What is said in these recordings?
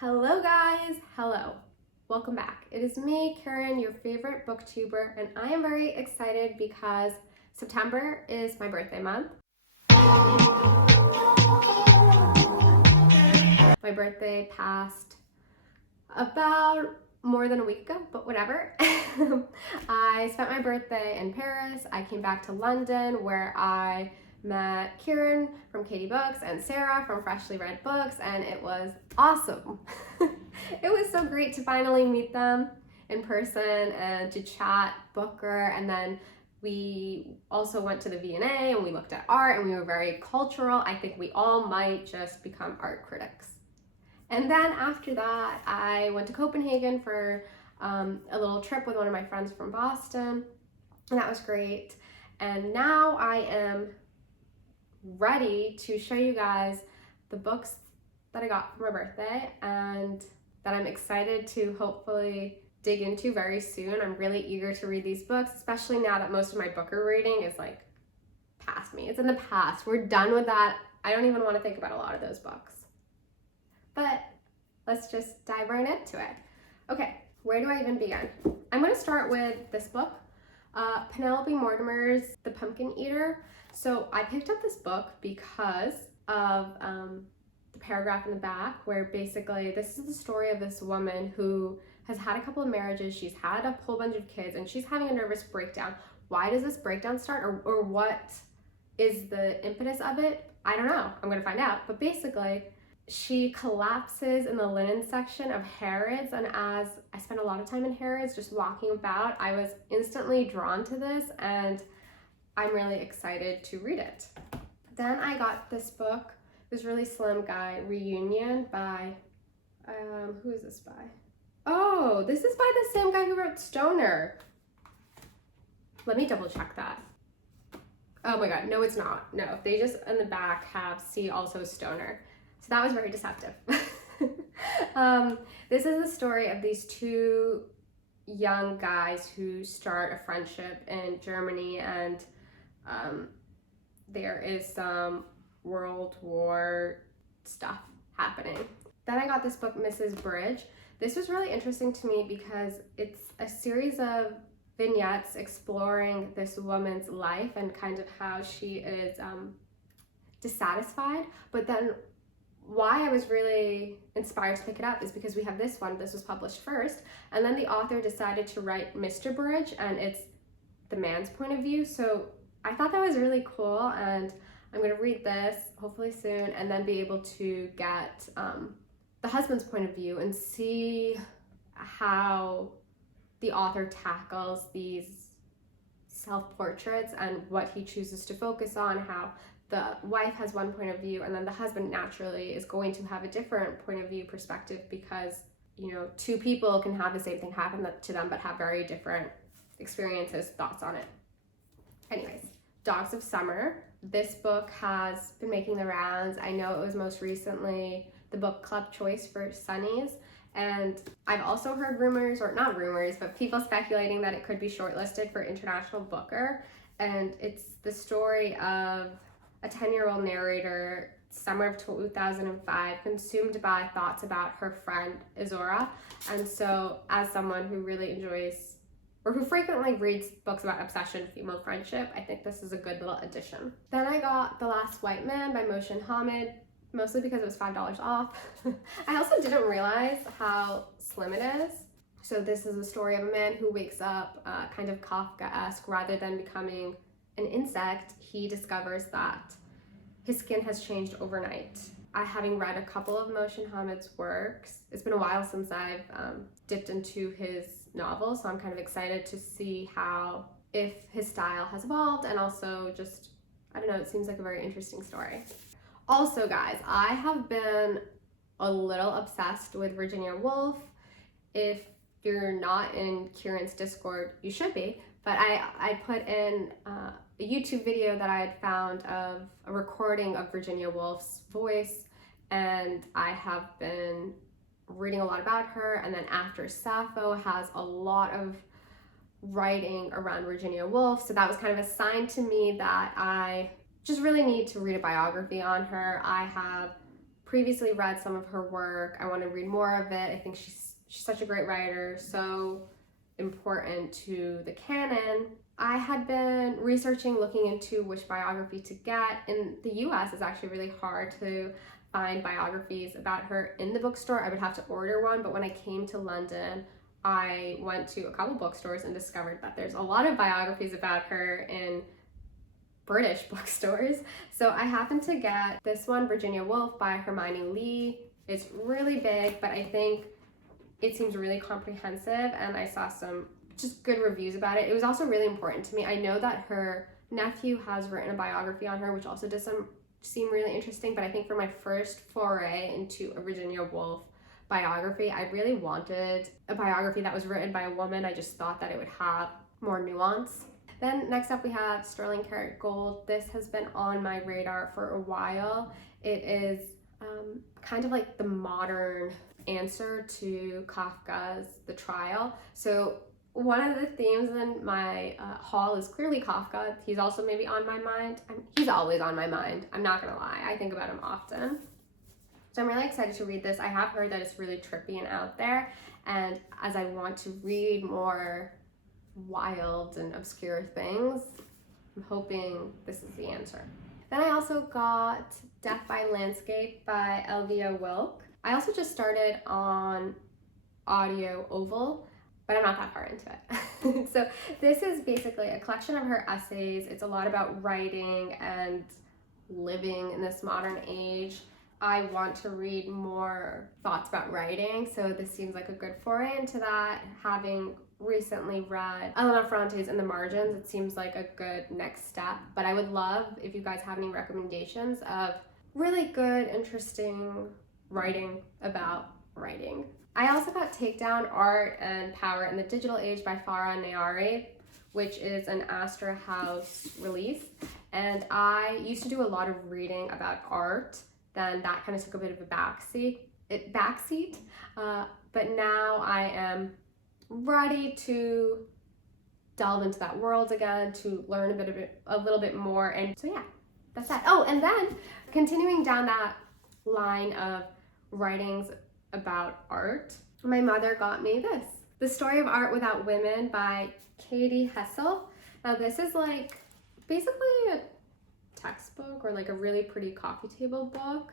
Hello guys, hello. Welcome back. It is me, Kiran, your favorite booktuber, and I am very excited because September is my birthday month. My birthday passed about more than a week ago, but whatever. I spent my birthday in Paris. I came back to London where I met Kiran from Katie Books and Sarah from Freshly Read Books, and it was awesome. It was so great to finally meet them in person and to chat Booker, and then we also went to the V&A and we looked at art and we were very cultural. I think we all might just become art critics. And then after that, I went to Copenhagen for a little trip with one of my friends from Boston, and that was great. And now I am ready to show you guys the books that I got for my birthday and that I'm excited to hopefully dig into very soon. I'm really eager to read these books, especially now that most of my Booker reading is like past me. It's in the past. We're done with that. I don't even want to think about a lot of those books. But let's just dive right into it. Okay, where do I even begin? I'm going to start with this book, Penelope Mortimer's The Pumpkin Eater. So I picked up this book because of the paragraph in the back where basically this is the story of this woman who has had a couple of marriages, she's had a whole bunch of kids, and she's having a nervous breakdown. Why does this breakdown start, or what is the impetus of it? I don't know. I'm going to find out. But basically, she collapses in the linen section of Harrods, and as I spent a lot of time in Harrods just walking about, I was instantly drawn to this, and I'm really excited to read it. Then I got this book, this really slim guy, Reunion by, who is this by? Oh, this is by the same guy who wrote Stoner. Let me double check that. Oh my god, no it's not. No, they just in the back have see also Stoner. So that was very deceptive. This is the story of these two young guys who start a friendship in Germany, and there is some World War stuff happening. Then I got this book, Mrs. Bridge. This was really interesting to me because it's a series of vignettes exploring this woman's life and kind of how she is dissatisfied, but then why I was really inspired to pick it up is because we have this one. This was published first, and then the author decided to write Mr. Bridge, and it's the man's point of view. So I thought that was really cool, and I'm going to read this hopefully soon and then be able to get the husband's point of view and see how the author tackles these self-portraits and what he chooses to focus on, how the wife has one point of view and then the husband naturally is going to have a different point of view perspective because, you know, two people can have the same thing happen to them but have very different experiences, thoughts on it. Anyways, Dogs of Summer. This book has been making the rounds. I know it was most recently the book club choice for Sunnies, and I've also heard rumors, or not rumors, but people speculating that it could be shortlisted for International Booker, and it's the story of a 10-year-old narrator, summer of 2005, consumed by thoughts about her friend Izora. And so as someone who really enjoys or who frequently reads books about obsession, female friendship, I think this is a good little addition. Then I got The Last White Man by Mohsin Hamid, mostly because it was $5 off. I also didn't realize how slim it is. So this is a story of a man who wakes up kind of Kafka-esque. Rather than becoming an insect, he discovers that his skin has changed overnight. Having read a couple of Mohsin Hamid's works, it's been a while since I've dipped into his novels, so I'm kind of excited to see if his style has evolved, and also just, I don't know, it seems like a very interesting story. Also guys, I have been a little obsessed with Virginia Woolf. If you're not in Kiran's Discord, you should be, but I put in a YouTube video that I had found of a recording of Virginia Woolf's voice, and I have been reading a lot about her. And then After Sappho has a lot of writing around Virginia Woolf, so that was kind of a sign to me that I just really need to read a biography on her. I have previously read some of her work. I want to read more of it. I think she's such a great writer, so important to the canon. I had been researching, looking into which biography to get. In the US, it's actually really hard to find biographies about her in the bookstore. I would have to order one, but when I came to London, I went to a couple bookstores and discovered that there's a lot of biographies about her in British bookstores. So I happened to get this one, Virginia Woolf by Hermione Lee. It's really big, but I think it seems really comprehensive, and I saw some just good reviews about it. It was also really important to me. I know that her nephew has written a biography on her, which also does seem really interesting, but I think for my first foray into a Virginia Woolf biography, I really wanted a biography that was written by a woman. I just thought that it would have more nuance. Then next up we have Sterling Karat Gold. This has been on my radar for a while. It is kind of like the modern answer to Kafka's The Trial. So one of the themes in my haul is clearly Kafka. He's also maybe on my mind. He's always on my mind. I'm not gonna lie. I think about him often. So I'm really excited to read this. I have heard that it's really trippy and out there. And as I want to read more wild and obscure things, I'm hoping this is the answer. Then I also got Death by Landscape by Elvia Wilk. I also just started on Audio Oval, but I'm not that far into it. So this is basically a collection of her essays. It's a lot about writing and living in this modern age. I want to read more thoughts about writing, so this seems like a good foray into that. Having recently read Elena Ferrante's In the Margins, it seems like a good next step, but I would love if you guys have any recommendations of really good, interesting writing about writing. I also got Takedown, Art and Power in the Digital Age by Farah Nayari, which is an Astor House release. And I used to do a lot of reading about art, then that kind of took a bit of a backseat. But now I am ready to delve into that world again, to learn a little bit more. And so yeah, that's that. Oh, and then continuing down that line of writings about art, my mother got me this, The Story of Art Without Women by Katie Hessel. Now this is like basically a textbook or like a really pretty coffee table book.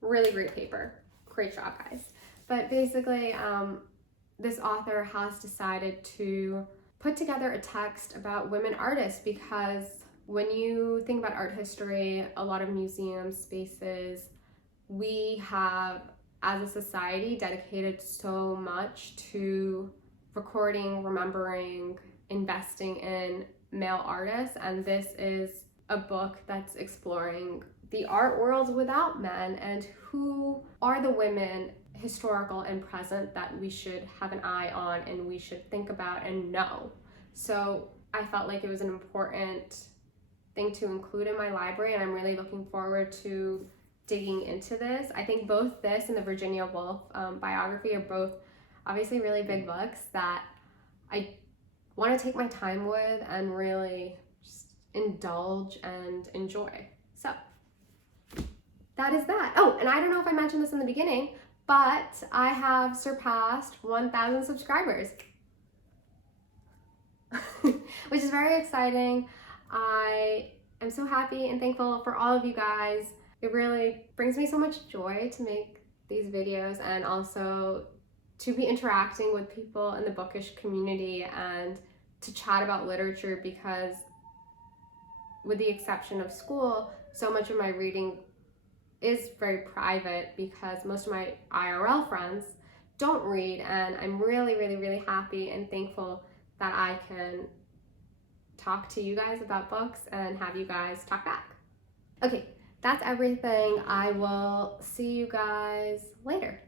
Really great paper. Great job, guys. But basically, this author has decided to put together a text about women artists, because when you think about art history, a lot of museum spaces, we have, as a society, dedicated so much to recording, remembering, investing in male artists, and this is a book that's exploring the art world without men and who are the women, historical and present, that we should have an eye on and we should think about and know. So I felt like it was an important thing to include in my library, and I'm really looking forward to digging into this. I think both this and the Virginia Woolf biography are both obviously really big books that I want to take my time with and really just indulge and enjoy. So that is that. Oh, and I don't know if I mentioned this in the beginning, but I have surpassed 1,000 subscribers, which is very exciting. I am so happy and thankful for all of you guys. It really brings me so much joy to make these videos and also to be interacting with people in the bookish community and to chat about literature, because with the exception of school, so much of my reading is very private because most of my IRL friends don't read, and I'm really, really, really happy and thankful that I can talk to you guys about books and have you guys talk back. Okay, that's everything. I will see you guys later.